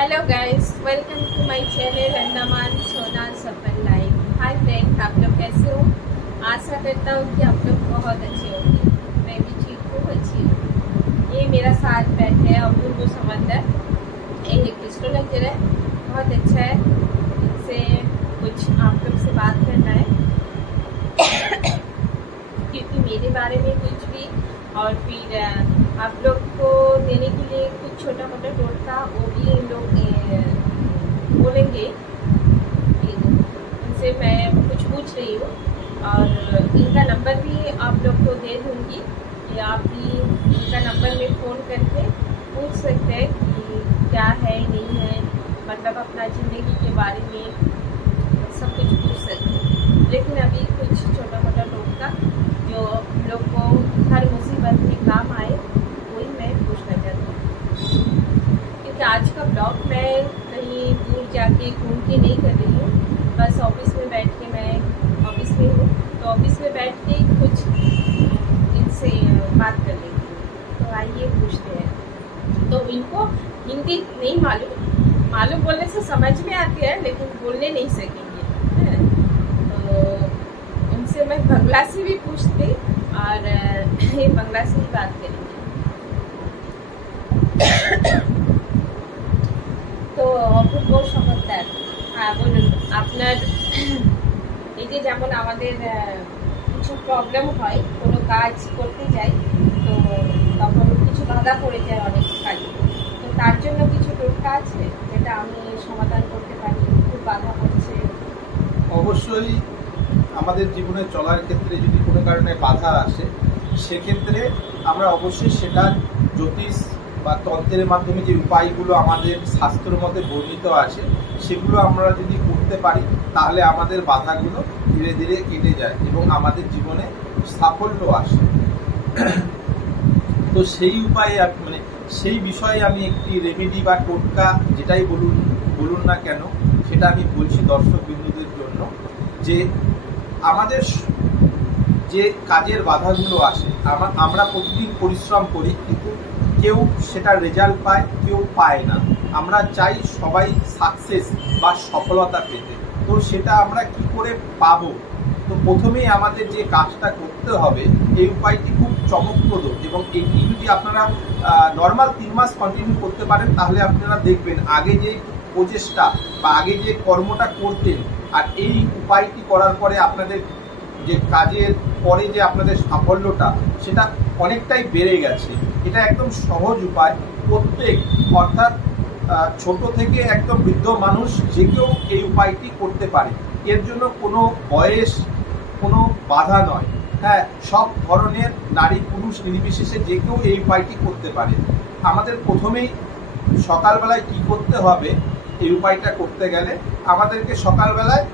Hello guys, welcome to my channel Andaman Sona सफर life. Hi friend, आप लोग कैसे हो? आशा करता हूँ कि आप लोग बहुत अच्छे होंगे। मैं भी ठीक हूँ, अच्छी हूँ। ये मेरा साथ बैठ है अपूर्व समंदर, एक एस्ट्रोलॉजर है, बहुत अच्छा है। इनसे कुछ आप लोग से बात करना है क्योंकि मेरे बारे में कुछ भी और फिर आप लोग को देने के लिए कुछ छोटा मोटा टोटका वो भी लोग बोलेंगे। इनसे मैं कुछ पूछ रही हूँ और इनका नंबर भी आप लोग को दे दूँगी कि आप भी इनका नंबर में फ़ोन करके पूछ सकते हैं कि क्या है नहीं है, मतलब अपना ज़िंदगी के बारे में सब कुछ पूछ सकते हैं। लेकिन अभी कुछ छोटा मोटा टोटका जो हम लोग को हर मुसीबत में काम आए वही मैं पूछना चाहती हूँ। क्योंकि आज का ब्लॉग मैं कहीं दूर जाके घूम के नहीं कर रही हूँ, बस ऑफिस में बैठ के, मैं ऑफिस में हूँ तो ऑफिस में बैठ के कुछ इनसे बात कर लेती हूँ। तो आइए पूछते हैं। तो इनको हिंदी नहीं मालूम बोलने से समझ में आती है लेकिन बोलने नहीं सकेंगे, तो उनसे मैं बंगला से भी पूछती और ये बंगला से ही बात करेंगे। তো অপূর্ব সমস্যার বলুন আপনার এই যে যেমন আমাদের কিছু প্রবলেম হয়, কোনো কাজ করতে যাই তো তখন কিছু বাধা পড়ে যায় অনেক কাজে, তো তার জন্য কিছু টোটকা আছে যেটা আমি সমাধান করতে পারি? খুব বাধা পড়ছে। অবশ্যই আমাদের জীবনে চলার ক্ষেত্রে যদি কোনো কারণে বাধা আসে সেক্ষেত্রে আমরা অবশ্যই সেটা জ্যোতিষ বা তন্ত্রের মাধ্যমে যে উপায়গুলো আমাদের শাস্ত্রের মধ্যে বর্ণিত আছে সেগুলো আমরা যদি করতে পারি তাহলে আমাদের বাধাগুলো ধীরে ধীরে কেটে যায় এবং আমাদের জীবনে সাফল্য আসে। তো সেই উপায়ে সেই বিষয়ে আমি একটি রেমেডি বা টোটকা যেটাই বলুন না কেন সেটা আমি বলছি দর্শক বিন্দুদের জন্য, যে আমাদের যে কাজের বাধাগুলো আসে আমরা প্রতিদিন পরিশ্রম করি কিন্তু কেউ সেটা রেজাল্ট পায়, কেউ পায় না। আমরা চাই সবাই সাকসেস বা সফলতা পেতে, তো সেটা আমরা কি করে পাবো? তো প্রথমেই আমাদের যে কাজটা করতে হবে এই উপায়টি খুব চমকপ্রদ এবং এটি যদি আপনারা নর্মাল 3 মাস কন্টিনিউ করতে পারেন তাহলে আপনারা দেখবেন আগে যে প্রচেষ্টা বা আগে যে কর্মটা করতেন আর এই উপায়টি করার পরে আপনাদের যে কাজের পরে যে আপনাদের সাফল্যটা সেটা অনেকটাই বেড়ে গেছে। এটা একদম সহজ উপায়, প্রত্যেক অর্থাৎ ছোট থেকে একদম বৃদ্ধ মানুষ যে কেউ এই উপায়টি করতে পারে। এর জন্য কোনো বয়স, কোনো বাধা নয়। হ্যাঁ, সব ধরনের নারী পুরুষ নির্বিশেষে যে কেউ এই উপায়টি করতে পারে। আমাদের প্রথমেই সকালবেলায় কি করতে হবে? এই উপায়টা করতে গেলে আমাদেরকে সকালবেলায়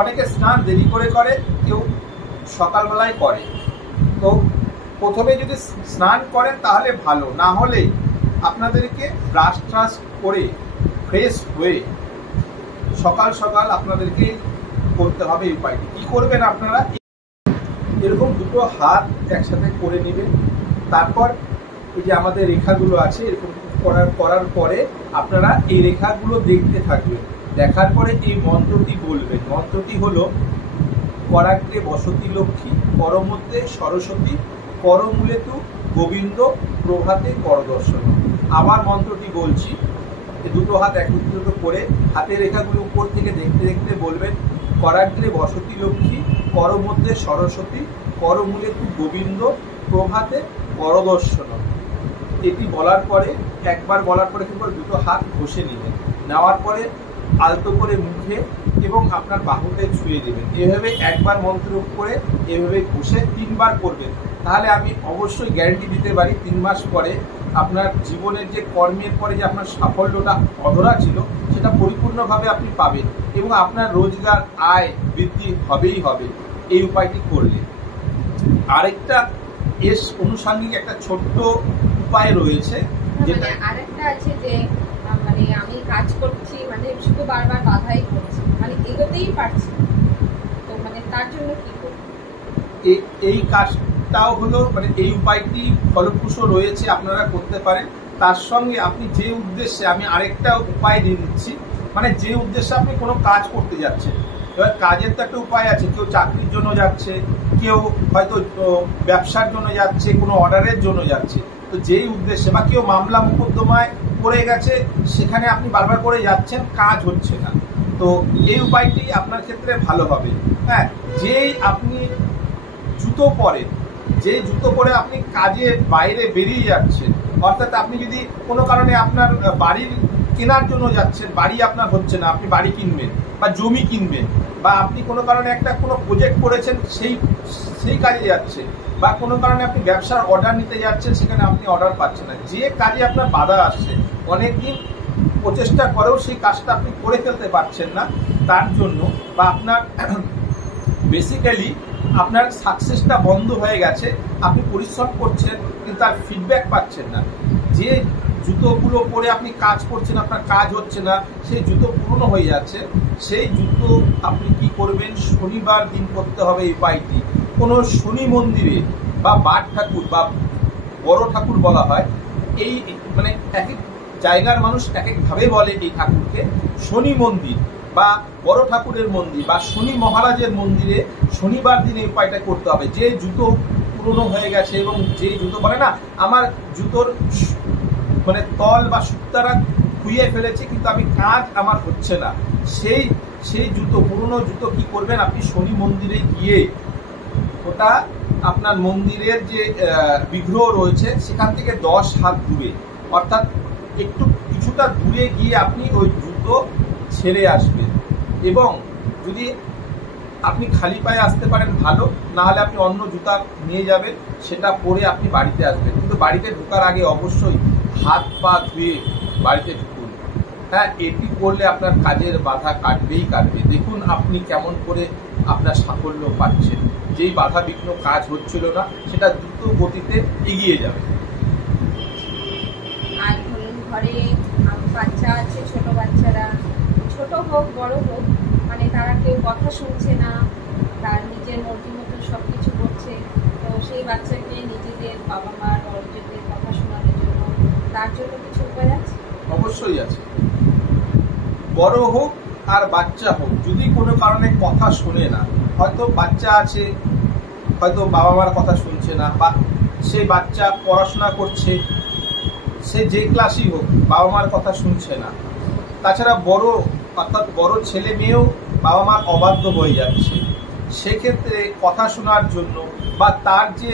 অনেকে স্নান দেরি করে কেউ সকালবেলায় করে, তো প্রথমে যদি স্নান করেন তাহলে ভালো, না হলে আপনাদেরকে ব্রাশ ট্রাশ করে ফ্রেশ হয়ে সকাল সকাল আপনাদেরকে করতে হবে এই উপায়টি। কী করবেন আপনারা? এরকম দুটো হাত একসাথে করে নেবেন, তারপর এই যে আমাদের রেখাগুলো আছে এরকম করার পরে আপনারা এই রেখাগুলো দেখতে থাকবেন। দেখার পরে এই মন্ত্রটি বলবেন। মন্ত্রটি হলো করাগ্রে বসতি লক্ষ্মী, করমধ্যে সরস্বতী, করমূলে তু গোবিন্দ, প্রভাতে করদর্শন। আবার মন্ত্রটি বলছি, দুটো হাত একত্রিত করে হাতের রেখাগুলো উপর থেকে দেখতে দেখতে বলবেন করাগ্রে বসতি লক্ষ্মী, করমধ্যে সরস্বতী, করমূলে তু গোবিন্দ, প্রভাতে করদর্শন। এটি বলার পরে একবার বলার পরে কিন্তু দুটো হাত ঘষে নেবেন, নেওয়ার পরে আলতো করে মুখে এবং আপনার বাহুতে ছুঁয়ে দেবেন। এভাবে একবার মন্ত্র করে এভাবে ঘষে 3 বার করবেন, তাহলে আমি অবশ্যই গ্যারান্টি দিতে পারি 3 মাস পরে আপনার জীবনের যে কর্মের পরে যে আপনার সাফল্যটা অধরা ছিল সেটা পরিপূর্ণভাবে আপনি পাবেন এবং আপনার রোজগার আয় বৃদ্ধি হবেই হবে এই উপায়টি করলে। আরেকটা এর অনুষঙ্গিক একটা ছোট্ট উপায় রয়েছে, যেটা আরেকটা আছে যে আমি কাজ করছি শুধু বারবার বাধাই করছি, এগোতেই পারছি, তো তার জন্য কি করব? এই কাজটাও হলো এই উপায়টি ফলপ্রসূ রয়েছে, আপনারা করতে পারেন। তার সঙ্গে আপনি যে উদ্দেশ্যে, আমি আরেকটা উপায় দিয়ে দিচ্ছি, মানে যে উদ্দেশ্যে আপনি কোনো কাজ করতে যাচ্ছেন, এবার কাজের তো একটা উপায় আছে, কেউ চাকরির জন্য যাচ্ছে, কেউ হয়তো ব্যবসার জন্য যাচ্ছে, কোনো অর্ডারের জন্য যাচ্ছে, তো যেই উদ্দেশ্যে, বা কেউ মামলা মোকদ্দমায় পড়ে গেছে, সেখানে আপনি বারবার করে যাচ্ছেন, কাজ হচ্ছে না, তো এই উপায়টি আপনার ক্ষেত্রে ভালো হবে। হ্যাঁ, যেই আপনি জুতো পরেন, যে জুতো পরে আপনি কাজে বাইরে বেরিয়ে যাচ্ছেন, অর্থাৎ আপনি যদি কোনো কারণে আপনার বাড়ির কেনার জন্য যাচ্ছেন, বাড়ি আপনার হচ্ছে না, আপনি বাড়ি কিনবেন বা জমি কিনবেন, বা আপনি কোনো কারণে একটা কোনো প্রজেক্ট করেছেন, সেই কাজে যাচ্ছেন, বা কোনো কারণে আপনি ব্যবসার অর্ডার নিতে যাচ্ছেন, সেখানে আপনি অর্ডার পাচ্ছেন না, যে কাজে আপনার বাধা আসছে, অনেকদিন প্রচেষ্টা করেও সেই কাজটা আপনি করে ফেলতে পারছেন না, তার জন্য, বা আপনার বেসিক্যালি আপনার সাকসেসটা বন্ধ হয়ে গেছে, আপনি পরিশ্রম করছেন কিন্তু তার ফিডব্যাক পাচ্ছেন না, যে জুতোগুলো পরে আপনি কাজ করছেন, আপনার কাজ হচ্ছে না, সেই জুতো পুরনো হয়ে যাচ্ছে, সেই জুতো আপনি কি করবেন, শনিবার দিন করতে হবে এই উপায়টি। কোনো শনি মন্দিরে বা বাট ঠাকুর বা বড় ঠাকুর বলা হয়, এই মানে এক এক জায়গার মানুষ এক একভাবে বলে এই ঠাকুরকে, শনি মন্দির বা বড় ঠাকুরের মন্দির বা শনি মহারাজের মন্দিরে শনিবার দিন এই উপায়টা করতে হবে। যে জুতো পুরনো হয়ে গেছে এবং যে জুতো বলে না, আমার জুতোর মানে তল বা সুতারা খুইয়ে ফেলেছে কিন্তু আমি কাজ আমার হচ্ছে না, সেই জুতো, পুরনো জুতো কি করবেন, আপনি শনি মন্দিরে গিয়ে, ওটা আপনার মন্দিরের যে বিগ্রহ রয়েছে সেখান থেকে 10 হাত দূরে, অর্থাৎ একটু কিছুটা দূরে গিয়ে আপনি ওই জুতো ছেড়ে আসবেন, এবং যদি আপনি খালি পায়ে আসতে পারেন ভালো, না হলে আপনি অন্য জুতা নিয়ে যাবেন, সেটা পরে আপনি বাড়িতে আসবেন, কিন্তু বাড়িতে ঢোকার আগে অবশ্যই হাত পা ধুয়ে বাড়িতে ঢুকুন। হ্যাঁ, এটি করলে আপনার কাজের বাধা কাটবেই কাটবে। দেখুন আপনি কেমন করে আপনার সাফল্য পাচ্ছেন, যেই বাধা বিঘ্ন কাজ হচ্ছিল না, সেটা দ্রুত গতিতে এগিয়ে যাবে। আর ধরুন ঘরে বাচ্চা আছে, ছোট বাচ্চারা, ছোট হোক বড় হোক, মানে তারা কেউ কথা শুনছে না, তার নিজের মর্জি মতো সব কিছু করছে, তো সেই বাচ্চাকে নিজেদের বাবা মার নিজেদের কথা শোনানোর জন্য, তার জন্য কিছু উপায় আছে? অবশ্যই আছে। বড় হোক আর বাচ্চা হোক, যদি কোনো কারণে কথা শোনে না, হয়তো বাচ্চা আছে, হয়তো বাবা মার কথা শুনছে না, বা সে বাচ্চা পড়াশোনা করছে, সে যে ক্লাসই হোক বাবা মার কথা শুনছে না, তাছাড়া বড় অর্থাৎ বড় ছেলে মেয়েও বাবা মার অবাধ্য হয়ে যাচ্ছে, সেক্ষেত্রে কথা শোনার জন্য, বা তার যে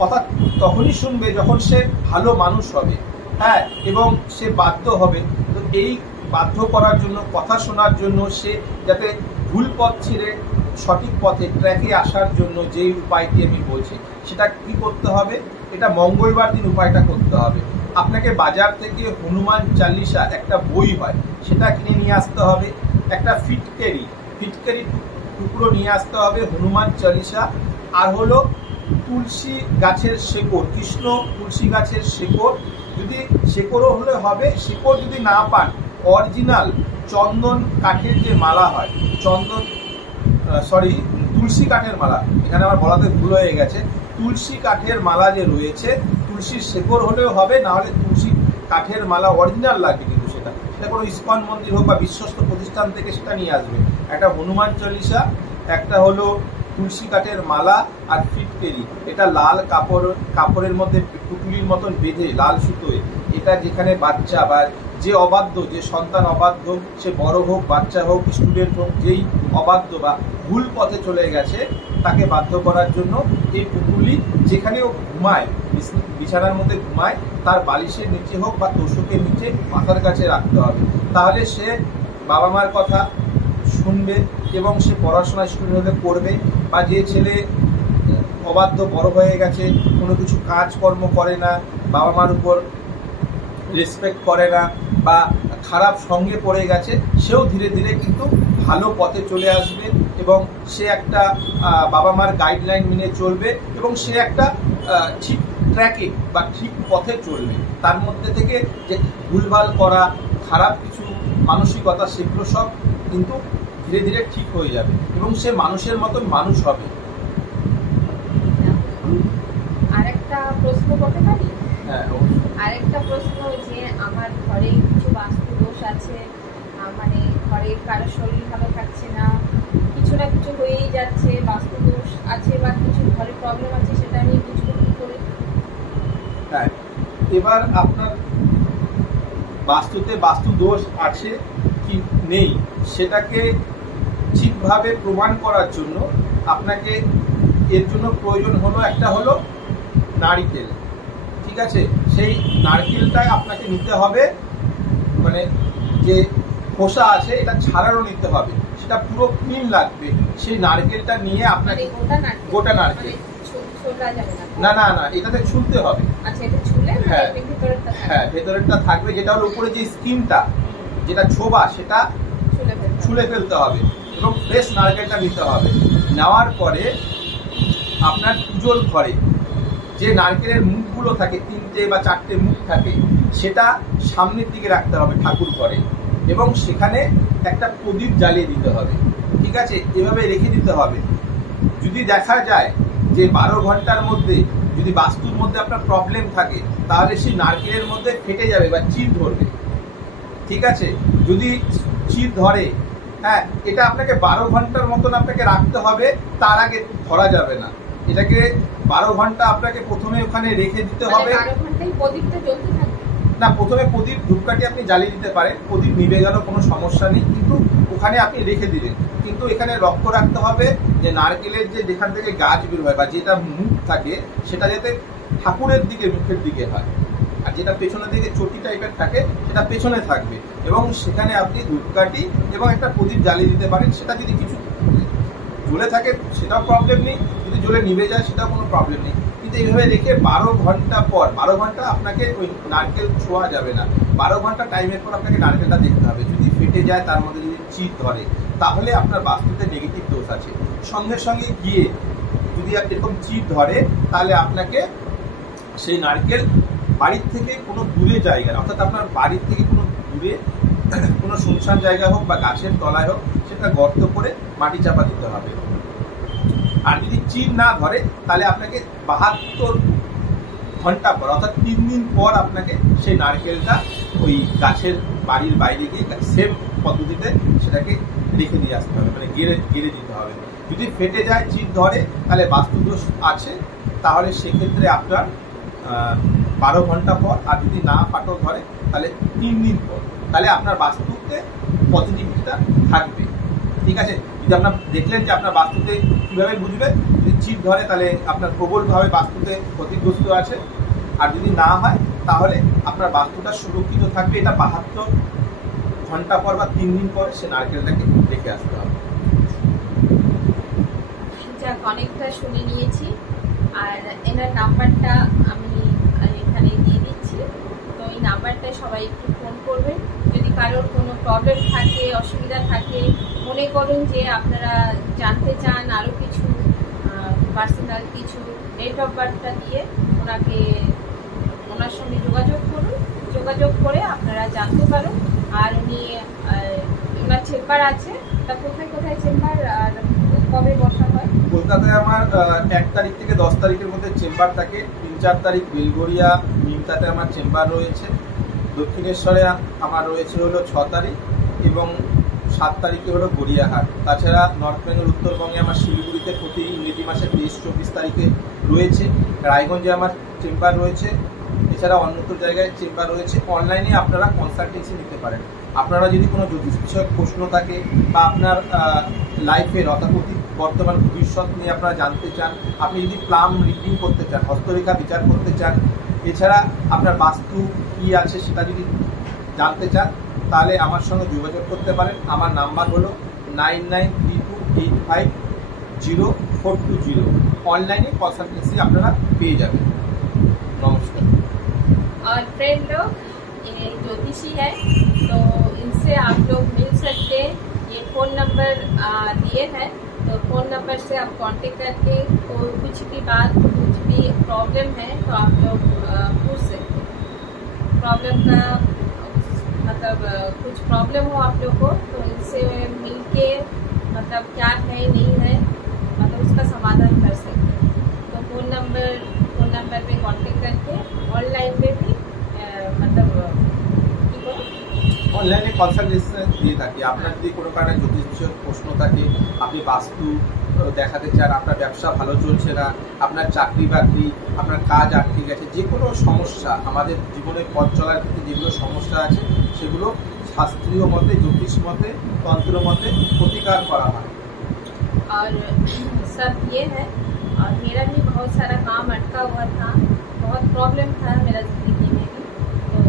কথা তখনই শুনবে যখন সে ভালো মানুষ হবে, হ্যাঁ, এবং সে বাধ্য হবে, তো এই বাধ্য করার জন্য, কথা শোনার জন্য, সে যাতে ভুল পথ ছেড়ে সঠিক পথে ট্র্যাকে আসার জন্য যেই উপায়টি আমি বলছি, সেটা কি করতে হবে, এটা মঙ্গলবার দিন উপায়টা করতে হবে। আপনাকে বাজার থেকে হনুমান চালিসা একটা বই হয়, সেটা কিনে নিয়ে আসতে হবে, একটা ফিটকেরি টুকরো নিয়ে আসতে হবে, হনুমান চালিসা, আর হলো তুলসী গাছের শেকড়, কৃষ্ণ তুলসী গাছের শেকড়, যদি শেকড়ও হলে হবে, শেকড় যদি না পান, অরিজিনাল চন্দন কাঠের যে মালা হয়, তুলসী কাঠের মালা, এখানে আমার বলাতে ভুল হয়ে গেছে, তুলসী কাঠের মালা যে রয়েছে, তুলসীর শেকড় হলেও হবে, না হলে তুলসী কাঠের মালা অরিজিনাল লাগবে, কিন্তু সেটা কোনো ইস্কন মন্দির হোক বা বিশ্বস্ত প্রতিষ্ঠান থেকে সেটা নিয়ে আসবে, একটা হনুমান চালিসা, একটা হলো তুলসী কাঠের মালা, আর ফিটকেরি, এটা লাল কাপড়ের মধ্যে পুটুলির মতন বেঁধে লাল সুতোয়, এটা যেখানে বাচ্চা বা যে অবাধ্য, যে সন্তান অবাধ্য, সে বড় হোক বাচ্চা হোক স্টুডেন্ট হোক, যেই অবাধ্য বা ভুল পথে চলে গেছে, তাকে বাধ্য করার জন্য এই পুটুলি যেখানেও ঘুমায়, বিছানার মধ্যে ঘুমায়, তার বালিশের নিচে হোক বা তোষকের নিচে মাথার কাছে রাখতে হবে, তাহলে সে বাবা মার কথা শুনবে এবং সে পড়াশোনা স্টুডেন্ট হলে করবে। বা যে ছেলে অবাধ্য বড় হয়ে গেছে, কোনো কিছু কাজকর্ম করে না, বাবা মার উপর রেসপেক্ট করে না, বা খারাপ সঙ্গে পড়ে গেছে, সেও ধীরে ধীরে কিন্তু ভালো পথে চলে আসবে, এবং সে একটা বাবা মার গাইডলাইন মেনে চলবে, এবং সে একটা ঠিক ট্র্যাকে বা ঠিক পথে চলবে। তার মধ্যে থেকে যে ভুলভাল করা, খারাপ কিছু মানসিকতা, সেগুলো সব কিন্তু ধীরে ধীরে ঠিক হয়ে যাবে, এবং সে মানুষের মতন মানুষ হবে। আর একটা প্রশ্ন করতে পারি? হ্যাঁ, অবশ্যই। আরেকটা প্রশ্ন যে আমার ঘরে কিছু বাস্তু দোষ আছে, মানে ঘরে কারো শরীর ভালো থাকছে না, কিছু না কিছু হয়েই যাচ্ছে, বাস্তু দোষ আছে বা কিছু ঘরে প্রবলেম আছে, সেটা আমি বুঝবো কি করে? হ্যাঁ, এবার আপনার বাস্তুতে বাস্তু দোষ আছে কি নেই সেটাকে ঠিকভাবে প্রমাণ করার জন্য আপনাকে এর জন্য প্রয়োজন হলো একটা হলো নারকেল। ঠিক আছে, সেই নারকেলটা আপনাকে নিতে হবে, মানে যে খোসা আছে এটা ছাড়ানো নিতে হবে, সেটা পুরো ক্লিন লাগবে। সেই নারকেলটা নিয়ে আপনাকে গোটা নারকেল, না না না, এটাতে ছুলতে হবে। আচ্ছা, এটা ছুলে হ্যাঁ হ্যাঁ, ভেতরেরটা থাকবে, যেটা হলো উপরে যে স্কিনটা যেটা ছোবা সেটা ছুলে ফেলতে হবে এবং ফ্রেশ নারকেলটা নিতে হবে। নেওয়ার পরে আপনার পুজোর ঘরে যে নারকেলের মুখগুলো থাকে, 3টে বা 4টে মুখ থাকে, সেটা সামনের দিকে রাখতে হবে ঠাকুর ঘরে এবং সেখানে একটা প্রদীপ জ্বালিয়ে দিতে হবে। ঠিক আছে, এভাবে রেখে দিতে হবে। যদি দেখা যায় যে 12 ঘন্টার মধ্যে যদি বাস্তুর মধ্যে আপনার প্রবলেম থাকে, তাহলে সেই নারকেলের মধ্যে ফেটে যাবে বা চির ধরবে। ঠিক আছে, যদি চির ধরে, হ্যাঁ, এটা আপনাকে 12 ঘন্টার মতন আপনাকে রাখতে হবে, তার আগে ধরা যাবে না। এটাকে 12 ঘন্টা আপনাকে প্রথমে ওখানে রেখে দিতে হবে। না, প্রথমে প্রদীপ ধূপকাঠি আপনি জ্বালিয়ে দিতে পারেন, প্রদীপ নিভে গেল কোনো সমস্যা নেই, কিন্তু ওখানে আপনি রেখে দিলেন। কিন্তু এখানে লক্ষ্য রাখতে হবে যে নারকেলের যে যেখান থেকে গাছ বের হয় বা যেটা মুখ থাকে সেটা যাতে ঠাকুরের দিকে, মুখের দিকে হয়, আর যেটা পেছনের দিকে চটি টাইপের থাকে সেটা পেছনে থাকবে। এবং সেখানে আপনি ধূপকাঠি এবং একটা প্রদীপ জ্বালিয়ে দিতে পারেন। সেটা যদি কিছু জ্বলে থাকে সেটাও প্রবলেম নেই, যদি জ্বলে নিভে যায় সেটাও কোনো প্রবলেম নেই। কিন্তু এইভাবে রেখে 12 ঘন্টা পর, 12 ঘন্টা আপনাকে ওই নারকেল ছোঁয়া যাবে না। 12 ঘন্টা টাইমের পর আপনাকে নারকেলটা দেখতে হবে। যদি ফেটে যায়, তার মধ্যে যদি চির ধরে, তাহলে আপনার বাস্তুতে নেগেটিভ দোষ আছে। সঙ্গে সঙ্গে গিয়ে যদি এরকম চির ধরে, তাহলে আপনাকে সেই নারকেল বাড়ির থেকে কোনো দূরে জায়গায়, অর্থাৎ আপনার বাড়ির থেকে কোনো দূরে কোনো শুনশান জায়গা হোক বা গাছের তলায় হোক, সেটা গর্ত করে মাটি চাপা দিতে হবে। আর যদি চির না ধরে, তাহলে আপনাকে 72 ঘন্টা পর, অর্থাৎ 3 দিন পর আপনাকে সেই নারকেলটা ওই গাছের বাড়ির বাইরে গিয়ে সেম পদ্ধতিতে সেটাকে রেখে দিয়ে আসতে হবে, মানে গেড়ে দিতে হবে। যদি ফেটে যায়, চির ধরে, তাহলে বাস্তুদোষ আছে। তাহলে সেক্ষেত্রে আপনার 12 ঘন্টা পর, আর যদি না ফাটো ধরে তাহলে 3 দিন পর, তাহলে আপনার বাস্তুতে পজিটিভিটিটা থাকবে। ঠিক আছে, যদি আপনার দেখলেন যে আপনার বাস্তুতে কীভাবে বুঝবেন, যদি চির ধরে তাহলে আপনার প্রবলভাবে বাস্তুতে ক্ষতিগ্রস্ত আছে, আর যদি না হয় তাহলে আপনার বাস্তুটা সুরক্ষিত থাকবে। এটা 72 ঘন্টা পর বা 3 দিন পরে সে নারকেলটাকে রেখে আসতে হবে। যাক, অনেকটা শুনে নিয়েছি, আর এনার নাম্বারটা আমি এখানে দিয়ে দিচ্ছি। তো এই নাম্বারটায় সবাই একটু ফোন করবেন। যদি কারোর কোনো প্রবলেম থাকে, অসুবিধা থাকে, মনে করুন যে আপনারা জানতে চান আরও কিছু পার্সোনাল কিছু, ডেট অফ বার্থটা দিয়ে ওনার সঙ্গে যোগাযোগ করুন। যোগাযোগ করে আপনারা জানতে পারুন। আর ওনার চেম্বার আছে, তা কোথায় কোথায় চেম্বার আর কবে বসা হয়? কলকাতায় আমার 1 তারিখ থেকে 10 তারিখের মধ্যে চেম্বার থাকে। 3-4 তারিখ বেলগড়িয়া নিমতাতে আমার চেম্বার রয়েছে। দক্ষিণেশ্বরে আমার রয়েছে হলো 6 তারিখ এবং 7 তারিখে হলো গড়িয়াহাট। তাছাড়া নর্থ বেঙ্গল, উত্তরবঙ্গে আমার শিলিগুড়িতে প্রতি ইংরেজি মাসের 23-24 তারিখে রয়েছে। রায়গঞ্জে আমার চেম্বার রয়েছে। এছাড়া অন্যত্র জায়গায় চেম্বার রয়েছে। অনলাইনে আপনারা কনসালটেন্সি নিতে পারেন। আপনারা যদি কোনো জ্যোতিষ বিষয়ক প্রশ্ন থাকে বা আপনার লাইফের, অর্থাৎ অতীত, বর্তমান, ভবিষ্যৎ নিয়ে আপনারা জানতে চান, আপনি যদি প্লাম রিডিং করতে চান, হস্তরেখা বিচার করতে চান, এছাড়া আপনার বাস্তু কী আছে সেটা যদি জানতে চান, তাহলে আমার সঙ্গে যোগাযোগ করতে পারেন। আমার নাম্বার হলো 9932850420। অনলাইনে কনসালটেন্সি আপনারা পেয়ে যাবেন। नमस्कार। और फ्रेंड लोग, ये ज्योतिषी है, तो इनसे आप लोग मिल सकते हैं। ये फ़ोन नंबर दिए हैं, तो फ़ोन नंबर से आप कांटेक्ट करके कुछ भी बात, कुछ भी प्रॉब्लम है तो आप लोग पूछ सकते हैं। प्रॉब्लम का मतलब कुछ प्रॉब्लम हो आप लोग को, तो इनसे मिल के मतलब क्या है नहीं है, मतलब उसका समाधान कर सकते हैं। तो फ़ोन नंबर पे कांटेक्ट करके ऑनलाइन में भी অনলাইনে কনসালটেশন দিয়ে থাকি। আপনার যদি কোনো কারণে জ্যোতিষ বিষয়ক প্রশ্ন থাকে, আপনি বাস্তু দেখাতে চান, আপনার ব্যবসা ভালো চলছে না, আপনার চাকরি বাকরি, আপনার কাজ আটকে গেছে, যে কোনো সমস্যা, আমাদের জীবনের পথ চলার ক্ষেত্রে যেগুলো সমস্যা আছে সেগুলো শাস্ত্রীয় মতে, জ্যোতিষ মতে, তন্ত্র মতে প্রতিকার करा है। और सब ये है, और मेरा भी बहुत सारा काम अटका हुआ था, बहुत प्रॉब्लम था मेरा ज़िंदगी में भी। तो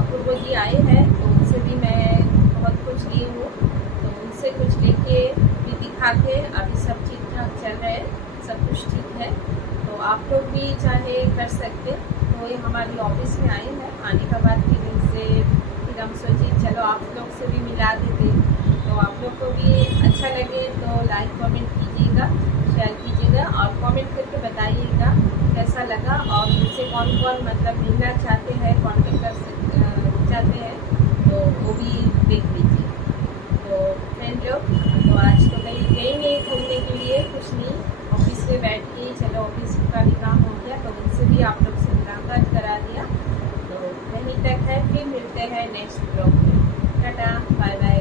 अपूर्व जी आए हैं, तो उनसे भी मैं बहुत कुछ ली हूँ, तो उनसे कुछ लेके भी दिखा के अभी सब ठीक ठाक चल रहा है, सब कुछ ठीक है। तो आप लोग भी चाहे कर सकते, तो ये हमारी ऑफिस में आए हैं। आने के बाद फिर इनसे फिर हम सोचे चलो आप लोग से भी मिला देते, तो आप लोग को भी अच्छा लगे तो लाइक कमेंट कीजिएगा, शेयर कीजिएगा और कमेंट करके बताइएगा कैसा लगा, और मुझसे कौन कौन मतलब मिलना चाहते हैं, कॉन्टेक्ट कर चाहते हैं, तो वो भी देख लीजिए। तो फ्रेंड लोग, तो आज तो कहीं गए नहीं घूमने के लिए, कुछ नहीं, ऑफिस में बैठ के चलो ऑफिस का भी काम हो गया, तो उनसे भी आप लोग से मुलाकात करा दिया। तो वहीं तक है, फिर मिलते हैं नेक्स्ट ब्लॉग में। Tata, bye bye.